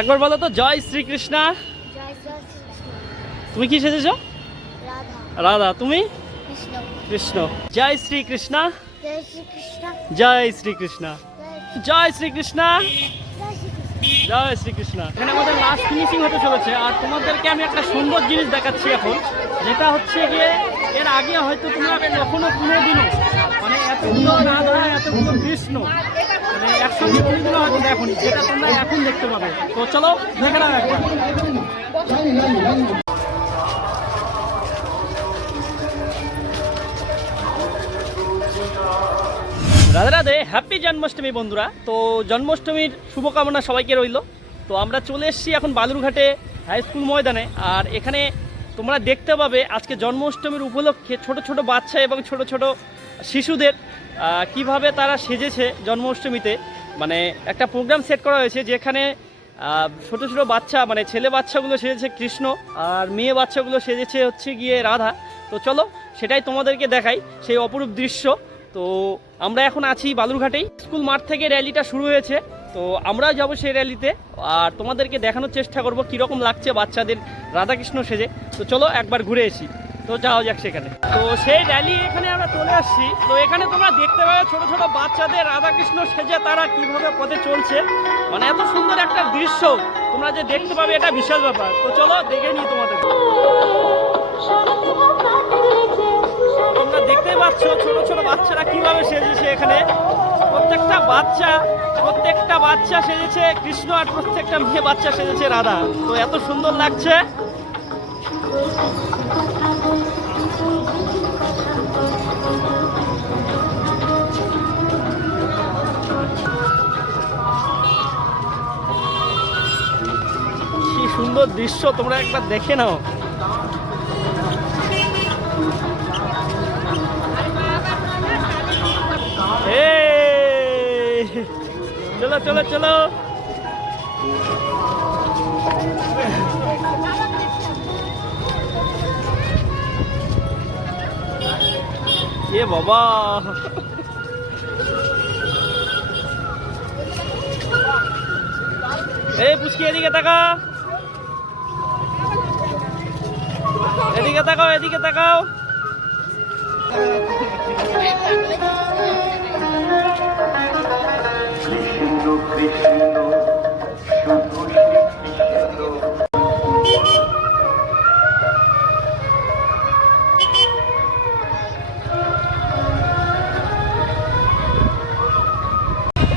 একবার বলো তো, জয় শ্রীকৃষ্ণ। তুমি কি সেজেছো? রাধা। তুমি? কৃষ্ণ। জয় শ্রীকৃষ্ণ। জয় শ্রীকৃষ্ণ। জয় শ্রীকৃষ্ণ। জয় শ্রীকৃষ্ণ। এখানে আমাদের লাস্ট ফিনিশিং হতে চলেছে, আর তোমাদেরকে আমি একটা সুন্দর জিনিস দেখাচ্ছি এখন, যেটা হচ্ছে গিয়ে এর আগে হয়তো তোমরা কখনো কোনোদিনও মানে এতগুলো রাধা এতগুলো কৃষ্ণ মানে একসঙ্গে কোনোদিনও হয়তো দেখোনি, যেটা তোমরা এখন দেখতে পাবে। তো চলো দেখে নাও একবার। রাধে রাধে, হ্যাপি জন্মাষ্টমী বন্ধুরা। তো জন্মাষ্টমীর শুভকামনা সবাইকে রইল। তো আমরা চলে এসেছি এখন বালুরঘাটে হাই স্কুল ময়দানে, আর এখানে তোমরা দেখতে পাবে আজকে জন্মাষ্টমীর উপলক্ষে ছোট ছোট বাচ্চা এবং ছোট ছোট শিশুদের কিভাবে তারা সেজেছে জন্মাষ্টমীতে। মানে একটা প্রোগ্রাম সেট করা হয়েছে, যেখানে ছোট ছোট বাচ্চা মানে ছেলে বাচ্চাগুলো সেজেছে কৃষ্ণ, আর মেয়ে বাচ্চাগুলো সেজেছে হচ্ছে গিয়ে রাধা। তো চলো সেটাই তোমাদেরকে দেখাই, সেই অপরূপ দৃশ্য। তো আমরা এখন আছি বালুরঘাটেই, স্কুল মাঠ থেকে র্যালিটা শুরু হয়েছে। তো আমরাও যাবো সেই র্যালিতে, আর তোমাদেরকে দেখানোর চেষ্টা করব কীরকম লাগছে বাচ্চাদের রাধাকৃষ্ণ সেজে। তো চলো একবার ঘুরে এসি, তো যাওয়া যাক সেখানে। তো সেই র্যালি এখানে আমরা চলে আসছি। তো এখানে তোমরা দেখতে পাবে ছোট ছোট বাচ্চাদের রাধাকৃষ্ণ সেজে তারা কিভাবে পথে চলছে, মানে এত সুন্দর একটা দৃশ্য তোমরা যে দেখতে পাবে, এটা বিশাল ব্যাপার। তো চলো দেখে নিই তোমাদের। তোমরা দেখতেই পাচ্ছ ছোট ছোট বাচ্চারা কিভাবে সেজেছে এখানে। প্রত্যেকটা বাচ্চা সেজেছে কৃষ্ণ, আর প্রত্যেকটা মেয়ে বাচ্চা সেজেছে রাধা। তো এত সুন্দর লাগছে। কি সুন্দর দৃশ্য, তোমরা একবার দেখে নাও। চলো চলো চলো, এ বাবা এই পুচকি এদিকে তাকাও, এদিকে তাকাও, এদিকে তাকাও।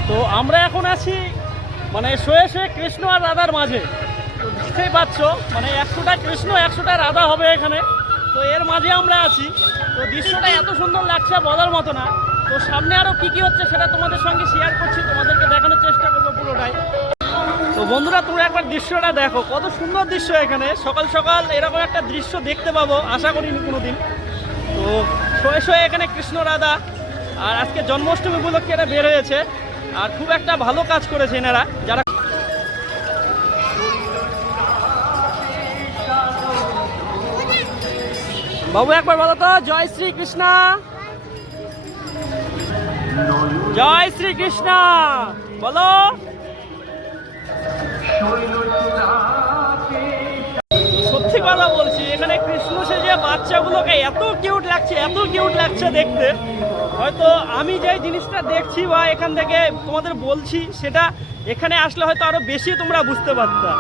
তো আমরা এখন আছি মানে শোয়ে শোয়ে কৃষ্ণ আর রাধার মাঝে। তো দেখতেই পাচ্ছ মানে 100টা কৃষ্ণ 100টা রাধা হবে এখানে। তো এর মাঝে আমরা আছি। তো দৃশ্যটা এত সুন্দর লাগছে বলার মতো না। তো সামনে আরও কী কী হচ্ছে সেটা তোমাদের সঙ্গে শেয়ার করছি, তোমাদেরকে দেখানোর চেষ্টা করবো পুরোটাই। তো বন্ধুরা তোমরা একবার দৃশ্যটা দেখো, কত সুন্দর দৃশ্য এখানে। সকাল সকাল এরকম একটা দৃশ্য দেখতে পাবো আশা করিনি কোনোদিন। তো শোয়ে শোয়ে এখানে কৃষ্ণ রাধা, আর আজকে জন্মাষ্টমী উপলক্ষে এটা বের হয়েছে, আর খুব একটা ভালো কাজ করেছে এনারা যারা। বাবু একবার বলো তো, জয় শ্রীকৃষ্ণ। জয় শ্রীকৃষ্ণ বলো। সত্যি কথা বলছি, এখানে কৃষ্ণ সেজে বাচ্চাগুলোকে এত কিউট লাগছে দেখতে। হয়তো আমি যে জিনিসটা দেখছি বা এখান থেকে তোমাদের বলছি, সেটা এখানে আসলে হয়তো আরো বেশি তোমরা বুঝতে পারতা।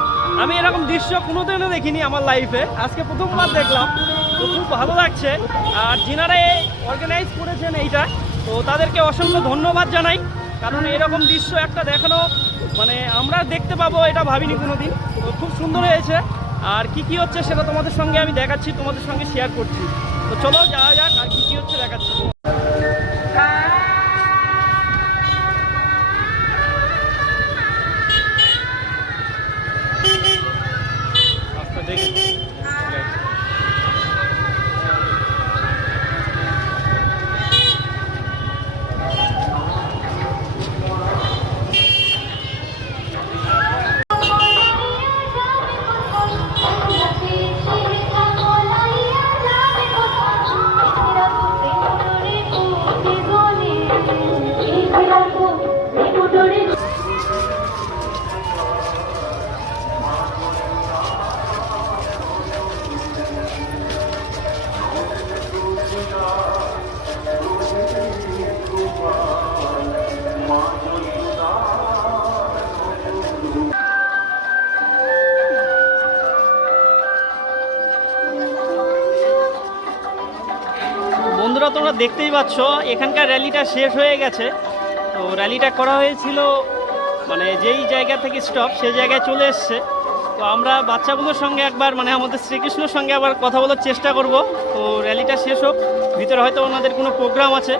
আমি এরকম দৃশ্য কোনোদিনও দেখিনি আমার লাইফে, আজকে প্রথমবার দেখলাম। তো খুব ভালো লাগছে। আর যিনারা অর্গানাইজ করেছেন এইটা, তো তাদেরকে অসংখ্য ধন্যবাদ জানাই, কারণ এরকম দৃশ্য একটা দেখানো মানে আমরা দেখতে পাবো এটা ভাবিনি কোনোদিন। তো খুব সুন্দর হয়েছে। আর কি কি হচ্ছে সেটা তোমাদের সঙ্গে আমি দেখাচ্ছি, তোমাদের সঙ্গে শেয়ার করছি। তো চলো যাওয়া যাক, আর কি কি হচ্ছে দেখাচ্ছি। তোমরা দেখতেই পাচ্ছ এখানকার র্যালিটা শেষ হয়ে গেছে। তো র্যালিটা করা হয়েছিল মানে যেই জায়গা থেকে স্টপ সেই জায়গায় চলে এসছে। তো আমরা বাচ্চাগুলোর সঙ্গে একবার মানে আমাদের শ্রীকৃষ্ণর সঙ্গে আবার কথা বলার চেষ্টা করব। তো র্যালিটা শেষ হোক, ভিতরে হয়তো ওনাদের কোনো প্রোগ্রাম আছে,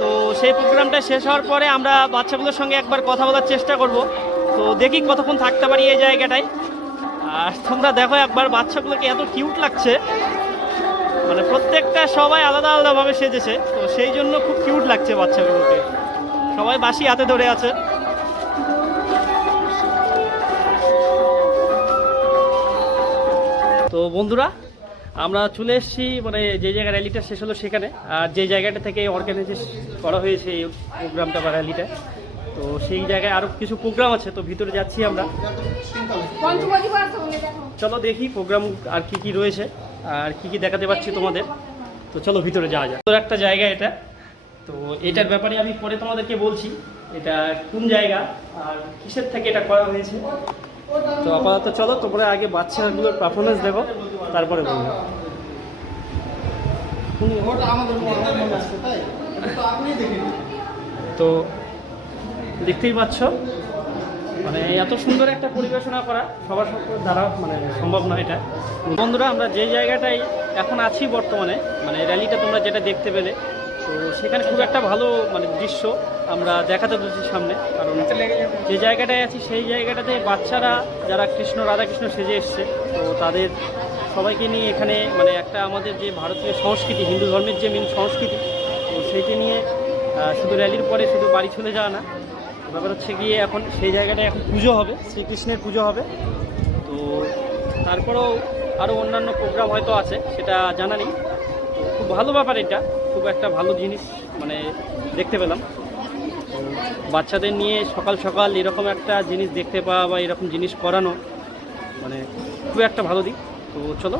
তো সেই প্রোগ্রামটা শেষ হওয়ার পরে আমরা বাচ্চাগুলোর সঙ্গে একবার কথা বলার চেষ্টা করব। তো দেখি কতক্ষণ থাকতে পারি এই জায়গাটায়। আর তোমরা দেখো একবার বাচ্চাগুলোকে এত কিউট লাগছে, মানে প্রত্যেকটা সবাই আলাদা আলাদাভাবে সেজেছে, তো সেই জন্য খুব কিউট লাগছে বাচ্চাগুলোকে। সবাই বাঁশি হাতে ধরে আছে। তো বন্ধুরা আমরা চলে এসেছি মানে যে জায়গায় র্যালিটা শেষ হলো সেখানে, আর যে জায়গাটা থেকে অর্গানাইজ করা হয়েছে এই প্রোগ্রামটা বা র্যালিটা, তো সেই জায়গায় আরও কিছু প্রোগ্রাম আছে। তো ভিতরে যাচ্ছি আমরা, চলো দেখি প্রোগ্রাম আর কি কি রয়েছে আর কি কি দেখাতে পাচ্ছি তোমাদের। তো চলো ভিতরে যাওয়া যায়। তোর একটা জায়গা এটা, তো এটার ব্যাপারে আমি পরে তোমাদেরকে বলছি এটা কোন জায়গা আর কিসের থেকে এটা করা হয়েছে। তো আপাতত চলো তোমরা আগে বাচ্চাগুলোর পারফরমেন্স দেখো, তারপরে বলবো। তো দেখতেই পাচ্ছ মানে এত সুন্দর একটা পরিবেশনা করা সবার দ্বারা মানে সম্ভব নয় এটা। বন্ধুরা আমরা যে জায়গাটায় এখন আছি বর্তমানে মানে র্যালিটা তোমরা যেটা দেখতে পেলে, তো সেখানে খুব একটা ভালো মানে দৃশ্য আমরা দেখাতে বলছি সামনে। কারণ যে জায়গাটায় আছি সেই জায়গাটাতে বাচ্চারা যারা কৃষ্ণ রাধাকৃষ্ণ সেজে এসছে, তো তাদের সবাইকে নিয়ে এখানে মানে একটা আমাদের যে ভারতীয় সংস্কৃতি, হিন্দু ধর্মের যে মেন সংস্কৃতি, তো সেইটি নিয়ে শুধু র্যালির পরে শুধু বাড়ি চলে যাওয়া না, ব্যাপার হচ্ছে গিয়ে এখন সেই জায়গাটায় এখন পুজো হবে, শ্রীকৃষ্ণের পুজো হবে। তো তারপরেও আরও অন্যান্য প্রোগ্রাম হয়তো আছে, সেটা জানা নেই। খুব ভালো ব্যাপার, এটা খুব একটা ভালো জিনিস মানে দেখতে পেলাম। তো বাচ্চাদের নিয়ে সকাল সকাল এরকম একটা জিনিস দেখতে পাওয়া বা এরকম জিনিস করানো মানে খুব একটা ভালো দিক। তো চলো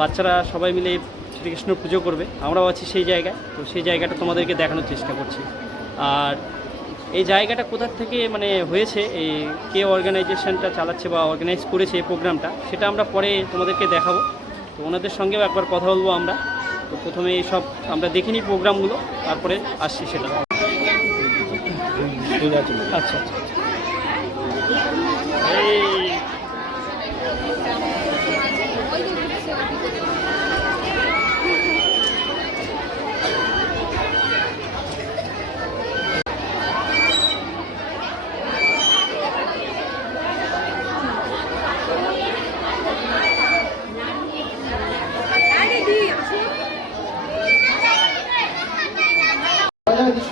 বাচ্চারা সবাই মিলে শ্রীকৃষ্ণ পুজো করবে, আমরাও আছি সেই জায়গায়। তো সেই জায়গাটা তোমাদেরকে দেখানোর চেষ্টা করছি। আর এই জায়গাটা কোথা থেকে মানে হয়েছে, এই কে অর্গানাইজেশনটা চালাচ্ছে বা অর্গানাইজ করেছে এই প্রোগ্রামটা, সেটা আমরা পরে তোমাদেরকে দেখাবো। তো ওনাদের সঙ্গেও একবার কথা বলবো আমরা। তো প্রথমে এইসব আমরা দেখিনি প্রোগ্রামগুলো, তারপরে আসছি সেটা। আচ্ছা আচ্ছা এই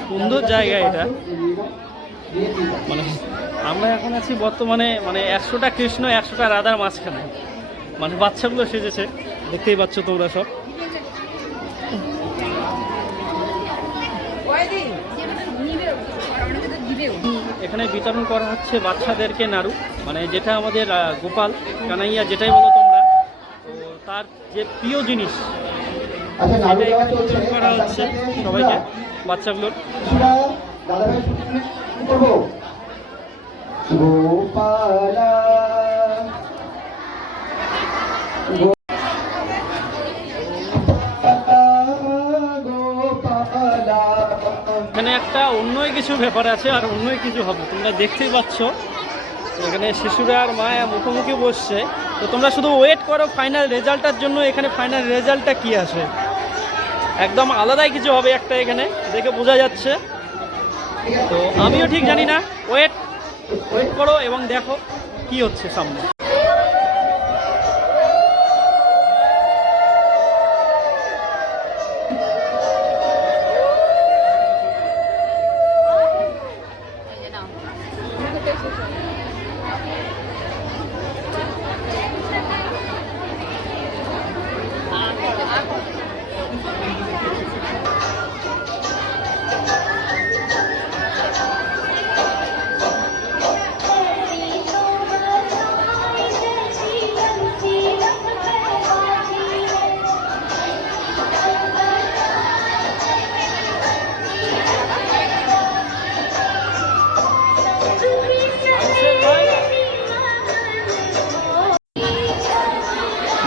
সুন্দর জায়গা এটা। মানে আমরা এখন আছি বর্তমানে মানে 100টা কৃষ্ণ 100টা রাধার মাঝখানে, মানে বাচ্চাগুলো সেজেছে, দেখতেই পাচ্ছ তোমরা সব। এখানে বিতরণ করা হচ্ছে বাচ্চাদেরকে নাড়ু, মানে যেটা আমাদের গোপাল কানাইয়া যেটাই বলো তোমরা, তো তার যে প্রিয় জিনিস সেটা এখানে বিতরণ করা হচ্ছে সবাইকে, বাচ্চাগুলোর। এখানে একটা অন্যই কিছু ব্যাপার আছে আর অন্যই কিছু হবে, তোমরা দেখতেই পাচ্ছ। এখানে শিশুরা আর মায়া মুখোমুখি বসছে, তো তোমরা শুধু ওয়েট করো ফাইনাল রেজাল্টটার জন্য। এখানে ফাইনাল রেজাল্টটা কি আসে, একদম আলাদাই কিছু হবে একটা, এখানে দেখে বোঝা যাচ্ছে। তো আমিও ঠিক জানি না, ওয়েট করো এবং দেখো কি হচ্ছে সামনে।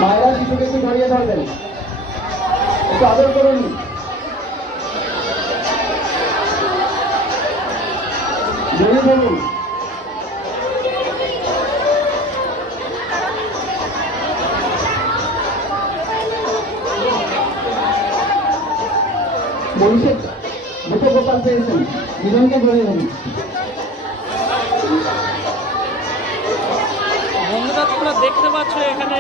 মায়েরা শিশুকে একটু ধরিয়ে ধরবেন, একটু আদর করুন। জোরে বলুন। মনীষের দুটো গোপাল পেয়েছেন, দুজনকে ধরে ধরুন। বন্ধুরা তোমরা দেখতে পাচ্ছ এখানে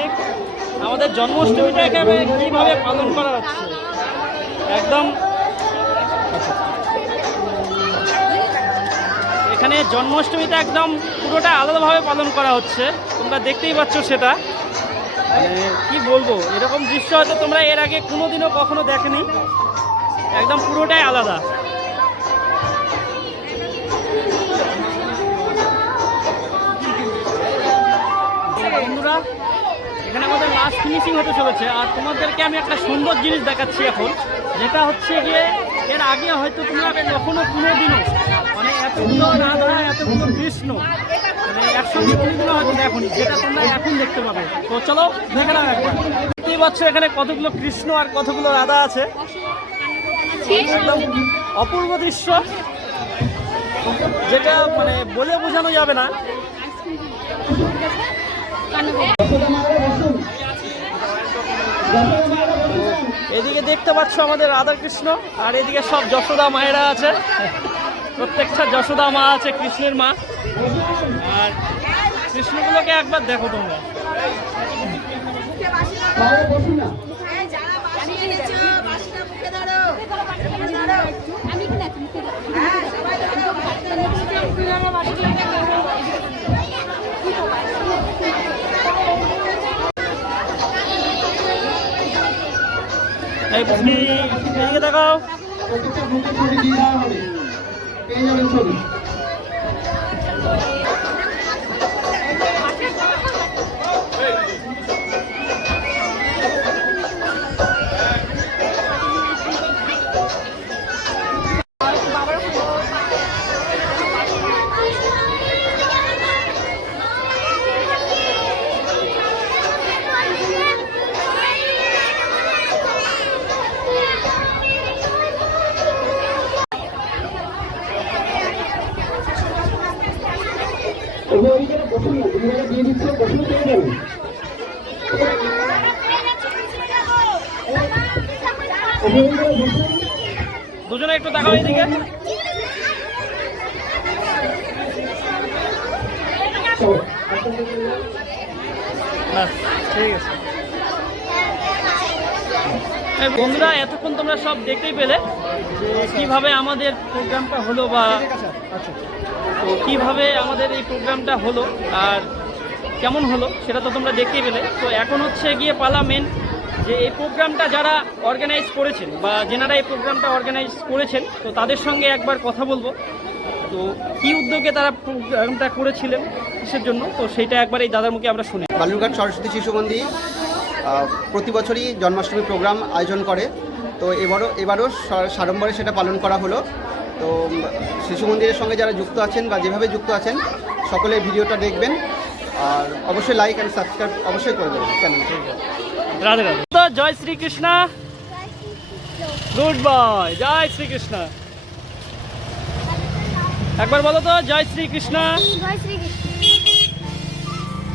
আমাদের জন্মাষ্টমীটা এখানে কিভাবে পালন করা হচ্ছে একদম। এখানে জন্মাষ্টমীটা একদম পুরোটা আলাদাভাবে পালন করা হচ্ছে, তোমরা দেখতেই পাচ্ছ সেটা। মানে কি বলবো, এরকম দৃশ্য হয়তো তোমরা এর আগে কোনোদিনও কখনো দেখেনি, একদম পুরোটাই আলাদা। বন্ধুরা এখানে আমাদের লাস্ট ফিনিশিং হতে চলেছে, আর তোমাদেরকে আমি একটা সুন্দর জিনিস দেখাচ্ছি এখন, যেটা হচ্ছে গিয়ে এর আগে হয়তো তোমরা কখনো কোনোদিনও মানে এতগুলো রাধা এতগুলো কৃষ্ণ মানে একসঙ্গে কোনোদিনও হয়তো দেখোনি, যেটা তোমরা এখন দেখতে পাবে। তো চলো দেখে নাও একবার। দেখতেই পাচ্ছ এখানে কতগুলো কৃষ্ণ আর কতগুলো রাধা আছে, একদম অপূর্ব দৃশ্য, যেটা মানে বলে বোঝানো যাবে না। এদিকে দেখতে পাচ্ছ আমাদের রাধা কৃষ্ণ, আর এদিকে সব যশোদা মায়েরা আছে, প্রত্যেকটা যশোদা মা আছে কৃষ্ণের মা। আর কৃষ্ণগুলোকে একবার দেখো তোমরা। এই বুঝি এদিকে দেখাও। দুজনে একটু দেখাও এদিকে। ঠিক আছে বন্ধুরা, এতক্ষণ তোমরা সব দেখতেই পেলে যে কীভাবে আমাদের প্রোগ্রামটা হলো, বা তো কীভাবে আমাদের এই প্রোগ্রামটা হলো আর কেমন হলো সেটা তো তোমরা দেখতেই পেলে। তো এখন হচ্ছে গিয়ে পালা মেন, যে এই প্রোগ্রামটা যারা অর্গানাইজ করেছেন বা যেনারা এই প্রোগ্রামটা অর্গানাইজ করেছেন, তো তাদের সঙ্গে একবার কথা বলবো। তো কী উদ্যোগে তারা প্রোগ্রামটা করেছিলেন, কিসের জন্য, তো সেইটা একবার এই দাদার মুখে আমরা শুনি। বালুরঘাট সরস্বতী শিশু মন্দির প্রতি বছরই জন্মাষ্টমী প্রোগ্রাম আয়োজন করে, তো এবারও সাড়ম্বরে সেটা পালন করা হলো। তো শিশু মন্দিরের সঙ্গে যারা যুক্ত আছেন বা যেভাবে যুক্ত আছেন সকলে ভিডিওটা দেখবেন, আর অবশ্যই লাইক অ্যান্ড সাবস্ক্রাইব অবশ্যই করে দেবেন চ্যানেল। রাধে রাধে। তো জয় শ্রীকৃষ্ণ, গুড বয়, জয় শ্রীকৃষ্ণ। একবার বলো তো জয় শ্রীকৃষ্ণ,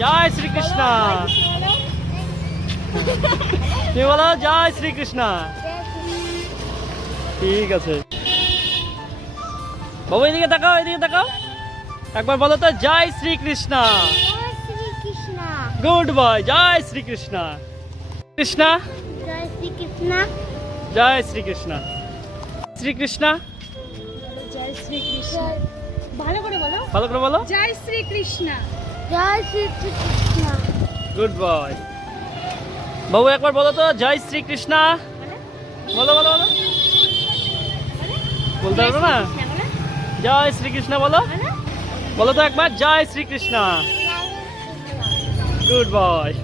জয় শ্রীকৃষ্ণ। তুমি বলো জয় শ্রীকৃষ্ণ। ঠিক আছে বাবু, এদিকে তাকাও, এদিকে তাকাও, একবার বলো তো জয় শ্রীকৃষ্ণ। গুড বয়, জয় শ্রীকৃষ্ণ। কৃষ্ণ, জয় শ্রীকৃষ্ণ, জয় শ্রীকৃষ্ণ। শ্রীকৃষ্ণ, জয় শ্রীকৃষ্ণ। ভালো করে বলো, ভালো করে বলো, জয় শ্রীকৃষ্ণ, জয় শ্রীকৃষ্ণ। গুড বয় বাবু, একবার বলো তো জয় শ্রীকৃষ্ণ। বলো বলো বলো, বলতে পারবো না? জয় শ্রীকৃষ্ণ বলো, বলো তো একবার জয় শ্রীকৃষ্ণ। Good boy.